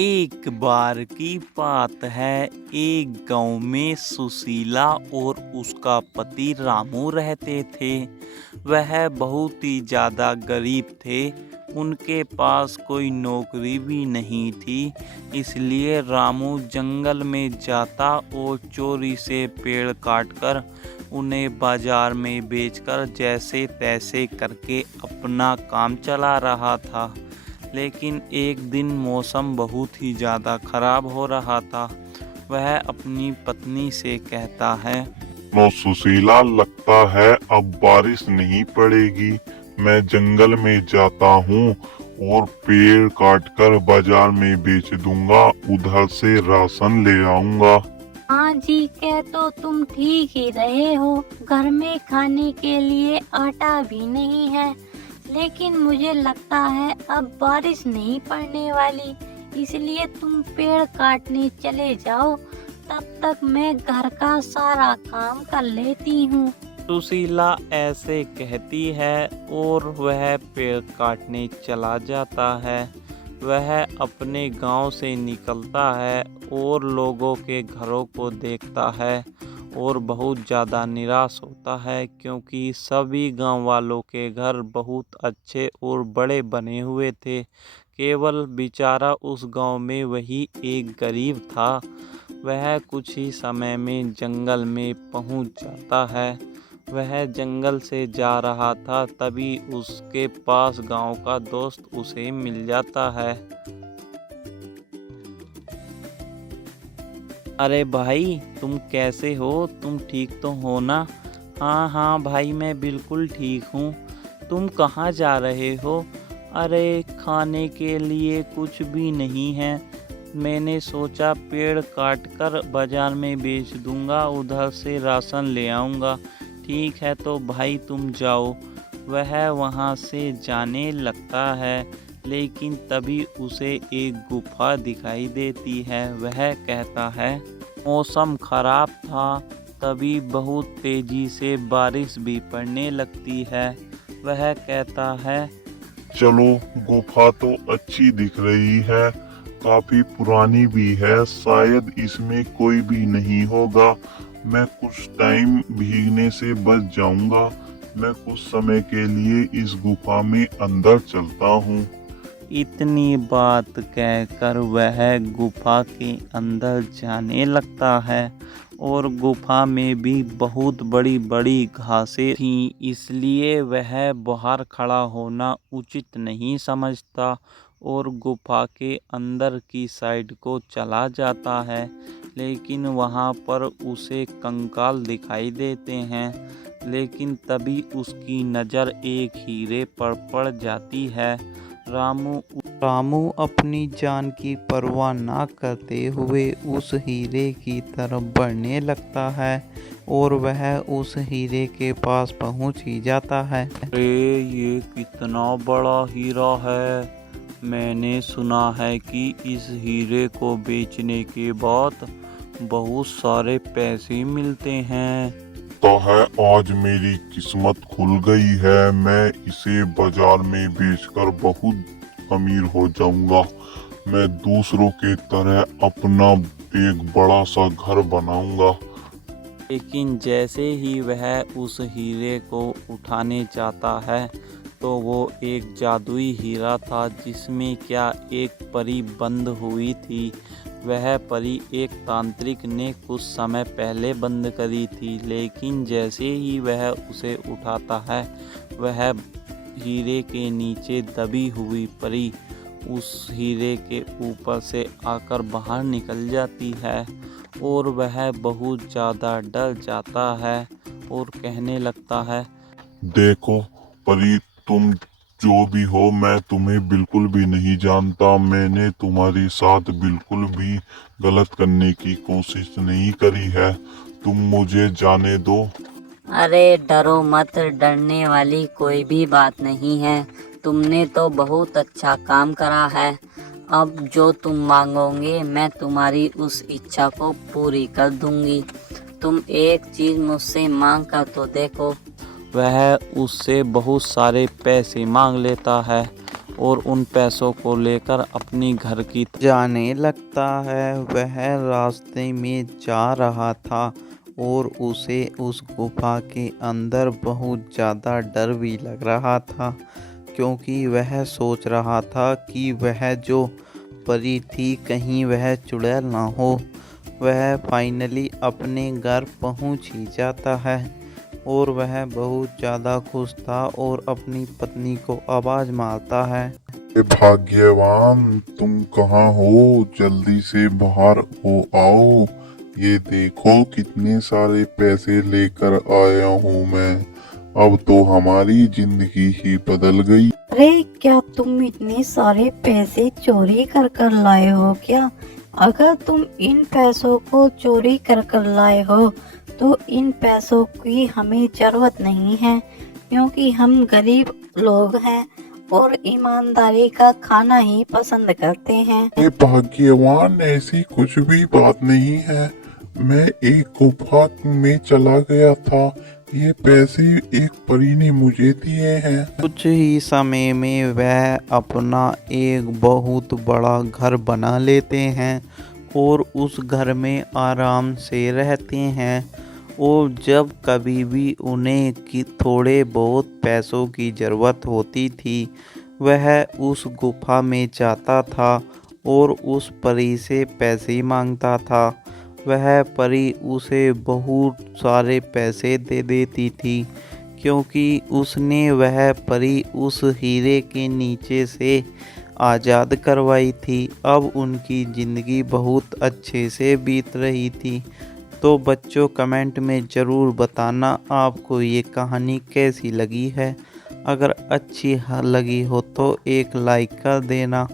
एक बार की बात है, एक गांव में सुशीला और उसका पति रामू रहते थे। वह बहुत ही ज़्यादा गरीब थे। उनके पास कोई नौकरी भी नहीं थी, इसलिए रामू जंगल में जाता और चोरी से पेड़ काटकर उन्हें बाजार में बेचकर जैसे तैसे करके अपना काम चला रहा था। लेकिन एक दिन मौसम बहुत ही ज़्यादा खराब हो रहा था। वह अपनी पत्नी से कहता है, नो सुशीला, लगता है अब बारिश नहीं पड़ेगी। मैं जंगल में जाता हूँ और पेड़ काटकर बाजार में बेच दूंगा, उधर से राशन ले आऊंगा। हाँ जी, कह तो तुम ठीक ही रहे हो। घर में खाने के लिए आटा भी नहीं है, लेकिन मुझे लगता है अब बारिश नहीं पड़ने वाली, इसलिए तुम पेड़ काटने चले जाओ। तब तक मैं घर का सारा काम कर लेती हूँ। सुशीला ऐसे कहती है और वह पेड़ काटने चला जाता है। वह अपने गांव से निकलता है और लोगों के घरों को देखता है और बहुत ज़्यादा निराश होता है, क्योंकि सभी गांव वालों के घर बहुत अच्छे और बड़े बने हुए थे। केवल बेचारा उस गांव में वही एक गरीब था। वह कुछ ही समय में जंगल में पहुंच जाता है। वह जंगल से जा रहा था, तभी उसके पास गांव का दोस्त उसे मिल जाता है। अरे भाई, तुम कैसे हो? तुम ठीक तो हो ना? हाँ हाँ भाई, मैं बिल्कुल ठीक हूँ। तुम कहाँ जा रहे हो? अरे, खाने के लिए कुछ भी नहीं है। मैंने सोचा पेड़ काटकर बाजार में बेच दूंगा, उधर से राशन ले आऊँगा। ठीक है तो भाई, तुम जाओ। वह वहाँ से जाने लगता है, लेकिन तभी उसे एक गुफा दिखाई देती है। वह कहता है, मौसम खराब था, तभी बहुत तेजी से बारिश भी पड़ने लगती है। वह कहता है, चलो, गुफा तो अच्छी दिख रही है, काफी पुरानी भी है, शायद इसमें कोई भी नहीं होगा। मैं कुछ टाइम भीगने से बच जाऊंगा। मैं कुछ समय के लिए इस गुफा में अंदर चलता हूँ। इतनी बात कहकर वह गुफा के अंदर जाने लगता है और गुफा में भी बहुत बड़ी बड़ी घासें थीं, इसलिए वह बाहर खड़ा होना उचित नहीं समझता और गुफा के अंदर की साइड को चला जाता है। लेकिन वहाँ पर उसे कंकाल दिखाई देते हैं। लेकिन तभी उसकी नज़र एक हीरे पर पड़ जाती है। रामू अपनी जान की परवाह ना करते हुए उस हीरे की तरफ बढ़ने लगता है और वह उस हीरे के पास पहुंच ही जाता है। अरे, ये कितना बड़ा हीरा है! मैंने सुना है कि इस हीरे को बेचने के बाद बहुत सारे पैसे मिलते हैं। तो है, आज मेरी किस्मत खुल गई है। मैं इसे बाजार में बेचकर बहुत अमीर हो जाऊंगा। मैं दूसरों के तरह अपना एक बड़ा सा घर बनाऊंगा। लेकिन जैसे ही वह उस हीरे को उठाने जाता है, तो वो एक जादुई हीरा था, जिसमें क्या एक परी बंद हुई थी। वह परी एक तांत्रिक ने कुछ समय पहले बंद करी थी। लेकिन जैसे ही वह उसे उठाता है, वह हीरे के नीचे दबी हुई परी उस हीरे के ऊपर से आकर बाहर निकल जाती है और वह बहुत ज़्यादा डर जाता है और कहने लगता है, देखो परी, तुम जो भी हो, मैं तुम्हें बिल्कुल भी नहीं जानता। मैंने तुम्हारे साथ बिल्कुल भी गलत करने की कोशिश नहीं करी है। तुम मुझे जाने दो। अरे डरो मत, डरने वाली कोई भी बात नहीं है। तुमने तो बहुत अच्छा काम करा है। अब जो तुम मांगोगे, मैं तुम्हारी उस इच्छा को पूरी कर दूंगी। तुम एक चीज मुझसे मांग कर तो देखो। वह उससे बहुत सारे पैसे मांग लेता है और उन पैसों को लेकर अपनी घर की जाने लगता है। वह रास्ते में जा रहा था और उसे उस गुफा के अंदर बहुत ज़्यादा डर भी लग रहा था, क्योंकि वह सोच रहा था कि वह जो परी थी कहीं वह चुड़ैल ना हो। वह फाइनली अपने घर पहुंच ही जाता है और वह बहुत ज़्यादा खुश था और अपनी पत्नी को आवाज़ मारता है। भाग्यवान, तुम कहाँ हो? जल्दी से बाहर हो आओ। ये देखो कितने सारे पैसे लेकर आया हूँ मैं। अब तो हमारी जिंदगी ही बदल गई। अरे क्या तुम इतने सारे पैसे चोरी कर कर लाए हो क्या? अगर तुम इन पैसों को चोरी कर कर लाए हो तो इन पैसों की हमें जरूरत नहीं है, क्योंकि हम गरीब लोग हैं और ईमानदारी का खाना ही पसंद करते हैं। ये भाग्यवान, ऐसी कुछ भी बात नहीं है। मैं एक गुफा में चला गया था। ये पैसे एक परी ने मुझे दिए हैं। कुछ ही समय में वह अपना एक बहुत बड़ा घर बना लेते हैं और उस घर में आराम से रहते हैं। और जब कभी भी उन्हें थोड़े बहुत पैसों की ज़रूरत होती थी, वह उस गुफा में जाता था और उस परी से पैसे मांगता था। वह परी उसे बहुत सारे पैसे दे देती थी, क्योंकि उसने वह परी उस हीरे के नीचे से आज़ाद करवाई थी। अब उनकी ज़िंदगी बहुत अच्छे से बीत रही थी। तो बच्चों, कमेंट में ज़रूर बताना आपको ये कहानी कैसी लगी है। अगर अच्छी लगी हो तो एक लाइक कर देना।